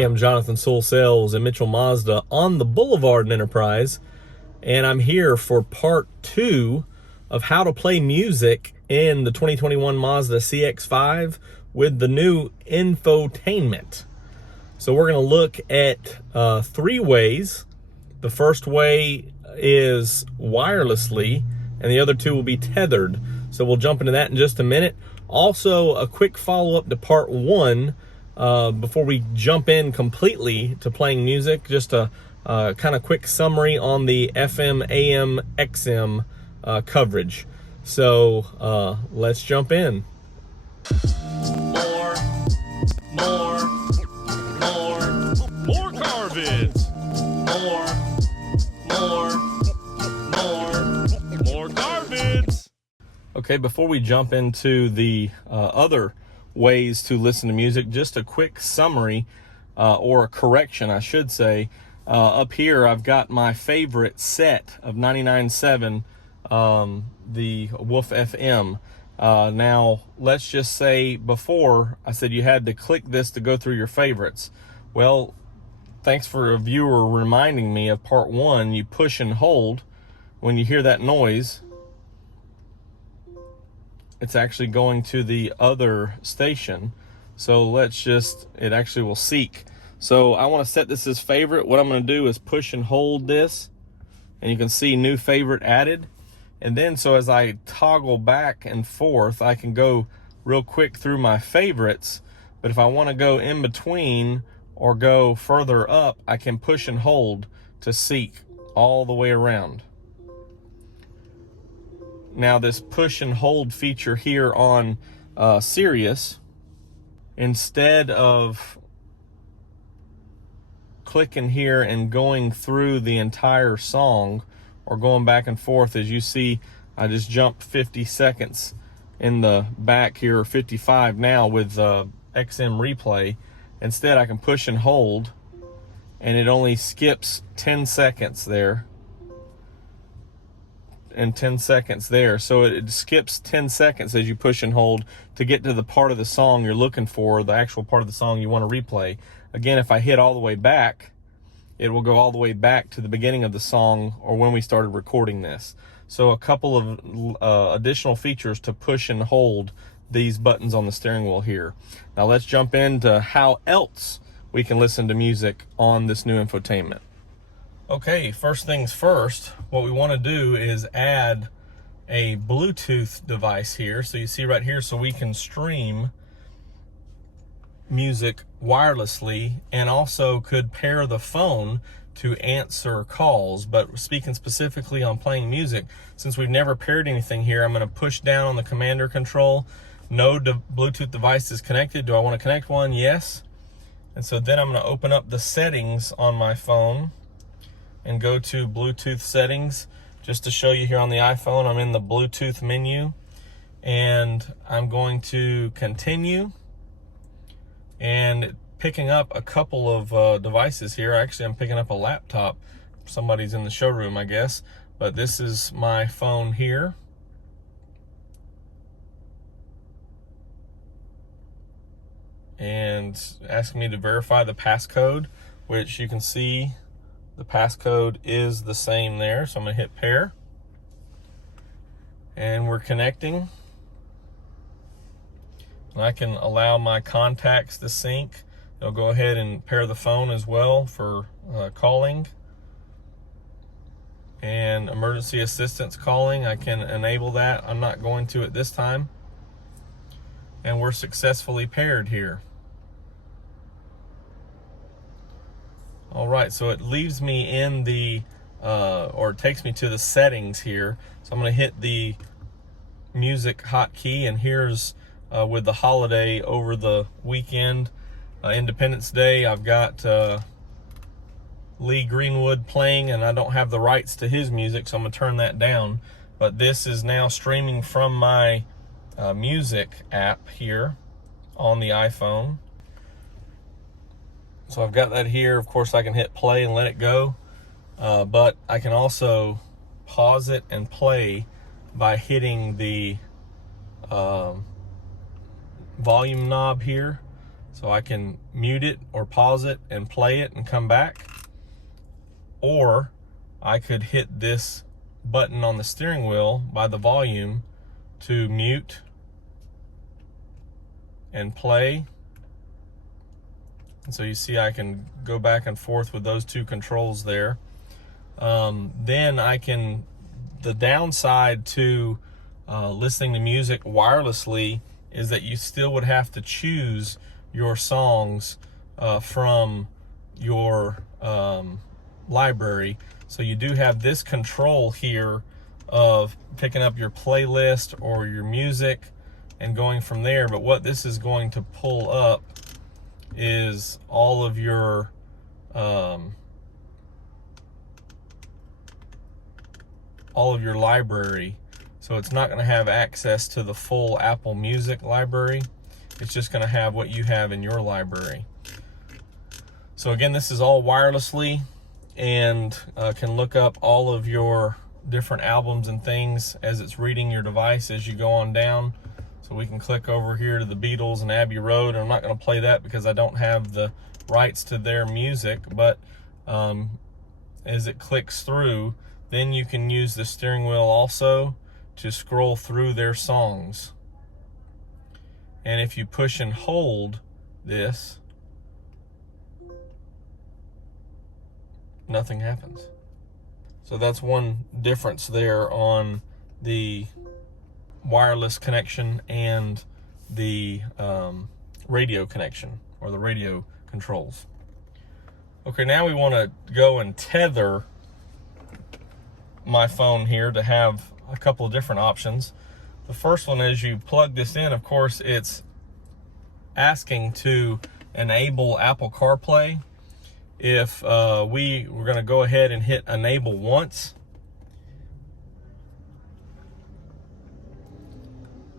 Hey, I'm Jonathan Sewell at Mitchell Mazda on the Boulevard in Enterprise, and I'm here for part 2 of how to play music in the 2021 Mazda CX-5 with the new Infotainment. So we're going to look at 3 ways. The first way is wirelessly, and the other 2 will be tethered. So we'll jump into that in just a minute. Also, a quick follow-up to part 1 before we jump in completely to playing music. Just a kind of quick summary on the FM, AM, XM coverage. So let's jump in. More car vids. More car vids. Okay, before we jump into the other ways to listen to music, just a quick summary or a correction, I should say. Up here, I've got my favorite set of 99.7, the Wolf FM. Now, let's just say before I said you had to click this to go through your favorites. Well, thanks for a viewer reminding me of part 1. You push and hold when you hear that noise. It's actually going to the other station. So let's just, it actually will seek. So I want to set this as favorite. What I'm going to do is push and hold this, and you can see new favorite added. And then, so as I toggle back and forth, I can go real quick through my favorites. But if I want to go in between or go further up, I can push and hold to seek all the way around. Now, this push and hold feature here on Sirius, instead of clicking here and going through the entire song or going back and forth, as you see, I just jumped 50 seconds in the back here, or 55 now with XM replay. Instead, I can push and hold, and it only skips 10 seconds there. And 10 seconds there. So it skips 10 seconds as you push and hold to get to the part of the song you're looking for, the actual part of the song you want to replay. Again, if I hit all the way back, it will go all the way back to the beginning of the song or when we started recording this. So a couple of additional features to push and hold these buttons on the steering wheel here. Now let's jump into how else we can listen to music on this new infotainment. Okay, first things first, what we want to do is add a Bluetooth device here. So you see right here, so we can stream music wirelessly, and also could pair the phone to answer calls. But speaking specifically on playing music, since we've never paired anything here, I'm going to push down on the commander control. No Bluetooth device is connected. Do I want to connect one? Yes. And so then I'm going to open up the settings on my phone and go to Bluetooth settings. Just to show you here on the iPhone, I'm in the Bluetooth menu, and I'm going to continue, and picking up a couple of devices here. Actually, I'm picking up a laptop. Somebody's in the showroom, I guess, but this is my phone here. And asking me to verify the passcode, which you can see the passcode is the same there. So I'm going to hit pair, and we're connecting. And I can allow my contacts to sync. It'll go ahead and pair the phone as well for calling. And emergency assistance calling, I can enable that. I'm not going to at this time. And we're successfully paired here. All right, so it leaves me in the, or it takes me to the settings here. So I'm going to hit the music hotkey, and here's with the holiday over the weekend, Independence Day, I've got Lee Greenwood playing, and I don't have the rights to his music, so I'm going to turn that down. But this is now streaming from my music app here on the iPhone. So I've got that here. Of course, I can hit play and let it go, but I can also pause it and play by hitting the volume knob here. So I can mute it or pause it and play it and come back. Or I could hit this button on the steering wheel by the volume to mute and play. And so you see I can go back and forth with those two controls there. Then I can, the downside to listening to music wirelessly is that you still would have to choose your songs from your library. So you do have this control here of picking up your playlist or your music and going from there. But what this is going to pull up is all of your library. So it's not going to have access to the full Apple Music library. It's just going to have what you have in your library. So again, this is all wirelessly, and can look up all of your different albums and things as it's reading your device as you go on down. So we can click over here to the Beatles and Abbey Road. I'm not going to play that because I don't have the rights to their music, but as it clicks through, then you can use the steering wheel also to scroll through their songs. And if you push and hold this, nothing happens. So that's one difference there on the wireless connection and the radio connection, or the radio controls. Okay, now we want to go and tether my phone here to have a couple of different options. The first one is you plug this in, of course, it's asking to enable Apple CarPlay. If we're going to go ahead and hit enable once,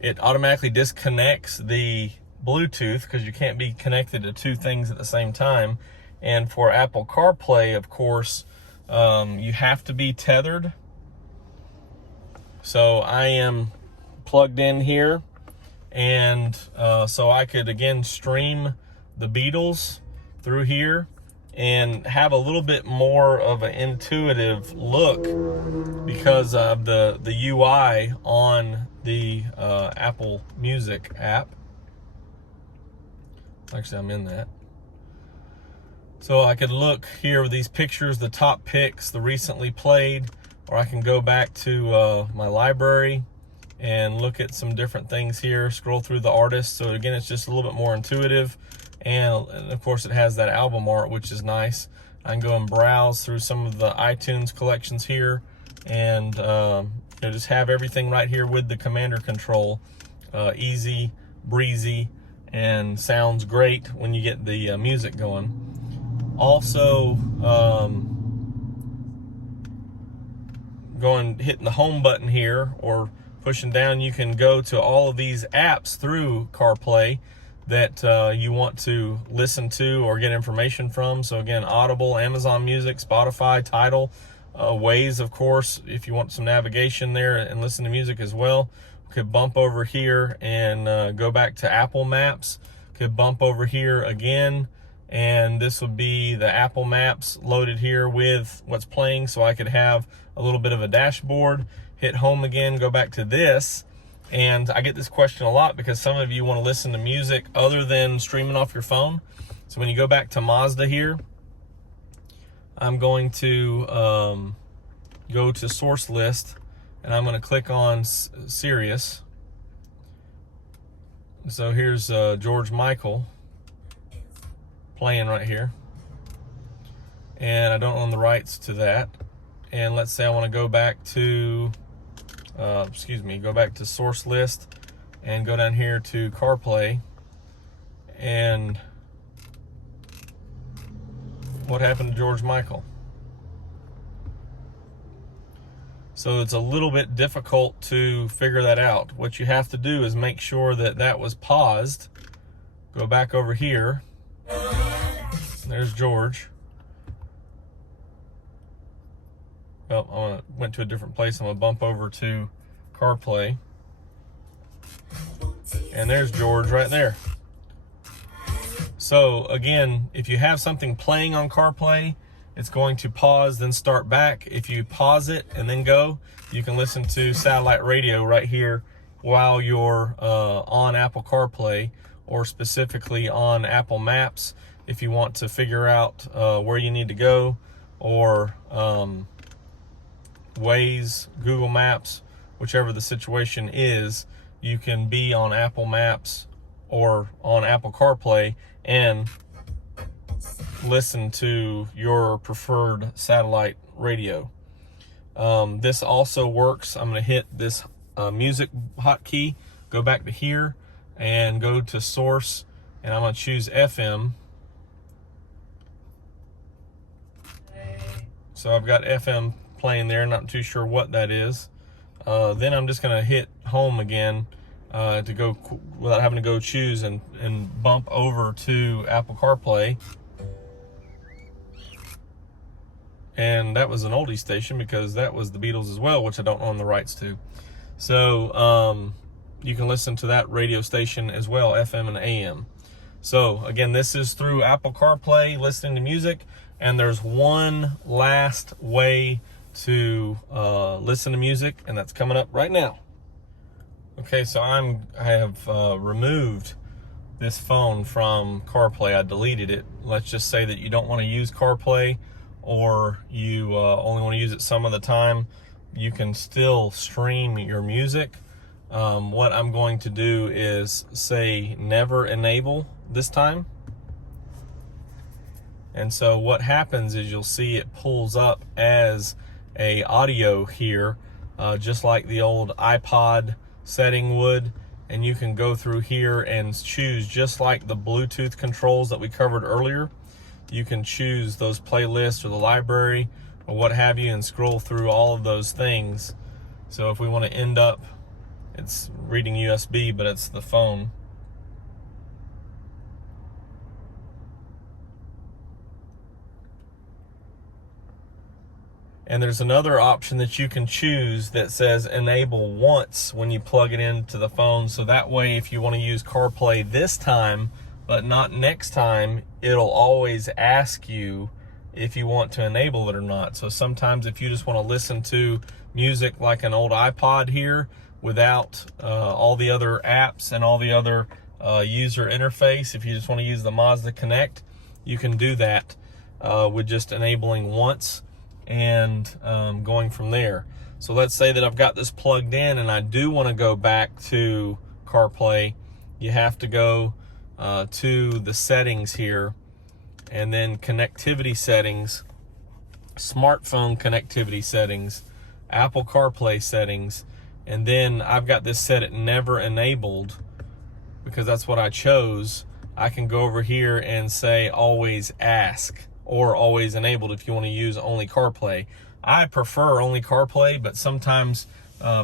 it automatically disconnects the Bluetooth because you can't be connected to two things at the same time. And for Apple CarPlay, of course, you have to be tethered. So I am plugged in here, and so I could again stream the Beatles through here and have a little bit more of an intuitive look because of the UI on the Apple Music app. Actually, I'm in that. So I could look here with these pictures, the top picks, the recently played, or I can go back to my library and look at some different things here, scroll through the artists. So again, it's just a little bit more intuitive. And of course it has that album art, which is nice. I can go and browse through some of the iTunes collections here, and just have everything right here with the commander control. Easy, breezy, and sounds great when you get the music going. Also, hitting the home button here or pushing down, you can go to all of these apps through CarPlay that you want to listen to or get information from. So again, Audible, Amazon Music, Spotify, Tidal, Waze, of course, if you want some navigation there and listen to music as well. Could bump over here and go back to Apple Maps. Could bump over here again, and this would be the Apple Maps loaded here with what's playing, so I could have a little bit of a dashboard. Hit home again, go back to this. And I get this question a lot because some of you want to listen to music other than streaming off your phone. So when you go back to Mazda here, I'm going to go to source list, and I'm going to click on Sirius. So here's George Michael playing right here, and I don't own the rights to that. And let's say I want to go back to go back to source list and go down here to CarPlay. And what happened to George Michael? So it's a little bit difficult to figure that out. What you have to do is make sure that that was paused. Go back over here. There's George. Well, I went to a different place. I'm going to bump over to CarPlay. And there's George right there. So again, if you have something playing on CarPlay, it's going to pause, then start back. If you pause it and then go, you can listen to satellite radio right here while you're on Apple CarPlay, or specifically on Apple Maps if you want to figure out where you need to go, or Waze, Google Maps, whichever the situation is. You can be on Apple Maps or on Apple CarPlay and listen to your preferred satellite radio. This also works. I'm going to hit this music hotkey, go back to here, and go to source, and I'm going to choose FM. So I've got FM playing there, not too sure what that is. Then I'm just going to hit home again to go without having to go choose and bump over to Apple CarPlay. And that was an oldie station because that was the Beatles as well, which I don't own the rights to. So you can listen to that radio station as well, FM and AM. So again, this is through Apple CarPlay, listening to music. And there's one last way to listen to music, and that's coming up right now. Okay, so I have removed this phone from CarPlay. I deleted it. Let's just say that you don't want to use CarPlay, or you only want to use it some of the time. You can still stream your music. What I'm going to do is say never enable this time. And so what happens is you'll see it pulls up as a audio here, just like the old iPod setting would. And you can go through here and choose, just like the Bluetooth controls that we covered earlier. You can choose those playlists or the library or what have you, and scroll through all of those things. So if we want to end up, it's reading USB, but it's the phone. And there's another option that you can choose that says enable once when you plug it into the phone. So that way, if you want to use CarPlay this time, but not next time, it'll always ask you if you want to enable it or not. So sometimes if you just want to listen to music like an old iPod here without all the other apps and all the other user interface, if you just want to use the Mazda Connect, you can do that with just enabling once and going from there. So let's say that I've got this plugged in and I do want to go back to CarPlay. You have to go to the settings here, and then connectivity settings, smartphone connectivity settings, Apple CarPlay settings, and then I've got this set at never enabled because that's what I chose. I can go over here and say always ask, or always enabled if you want to use only CarPlay. I prefer only CarPlay, but sometimes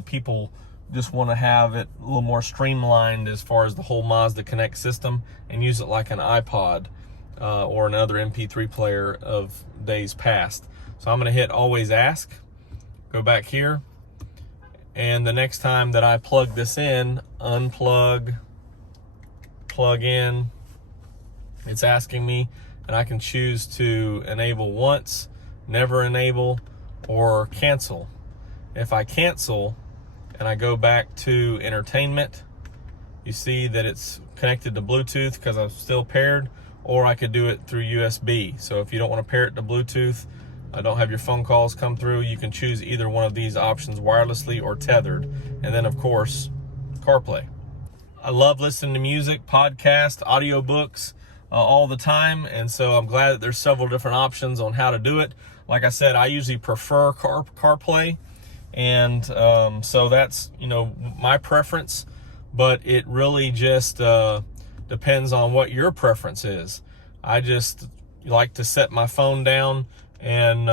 people just want to have it a little more streamlined as far as the whole Mazda Connect system, and use it like an iPod or another MP3 player of days past. So I'm going to hit always ask, go back here, and the next time that I plug this in, unplug, plug in, it's asking me, and I can choose to enable once, never enable, or cancel. If I cancel and I go back to entertainment, you see that it's connected to Bluetooth because I'm still paired, or I could do it through USB. So if you don't want to pair it to Bluetooth, don't have your phone calls come through, you can choose either one of these options, wirelessly or tethered. And then of course, CarPlay. I love listening to music, podcasts, audiobooks, all the time, and so I'm glad that there's several different options on how to do it. Like I said, I usually prefer CarPlay, and so that's, you know, my preference, but it really just depends on what your preference is. I just like to set my phone down and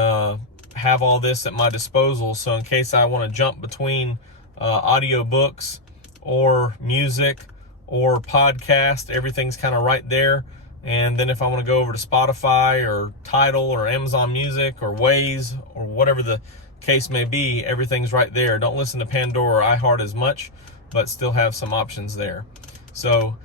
have all this at my disposal, so in case I want to jump between audiobooks or music or podcast, everything's kind of right there. And then if I want to go over to Spotify or Tidal or Amazon Music or Waze or whatever the case may be, everything's right there. Don't listen to Pandora or iHeart as much, but still have some options there. So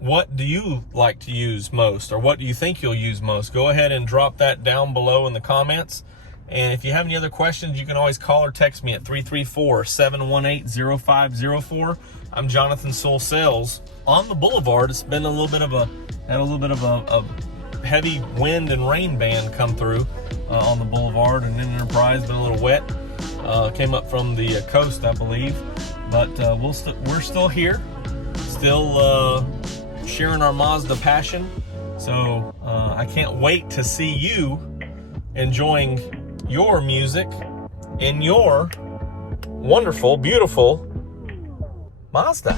what do you like to use most, or what do you think you'll use most? Go ahead and drop that down below in the comments. And if you have any other questions, you can always call or text me at 334-718-0504. I'm Jonathan Sewell Sales. On the Boulevard, it's been a little bit of a heavy wind and rain band come through on the Boulevard, and Enterprise been a little wet. Came up from the coast, I believe, but we're still here, still sharing our Mazda passion. So I can't wait to see you enjoying your music in your wonderful, beautiful Mazda.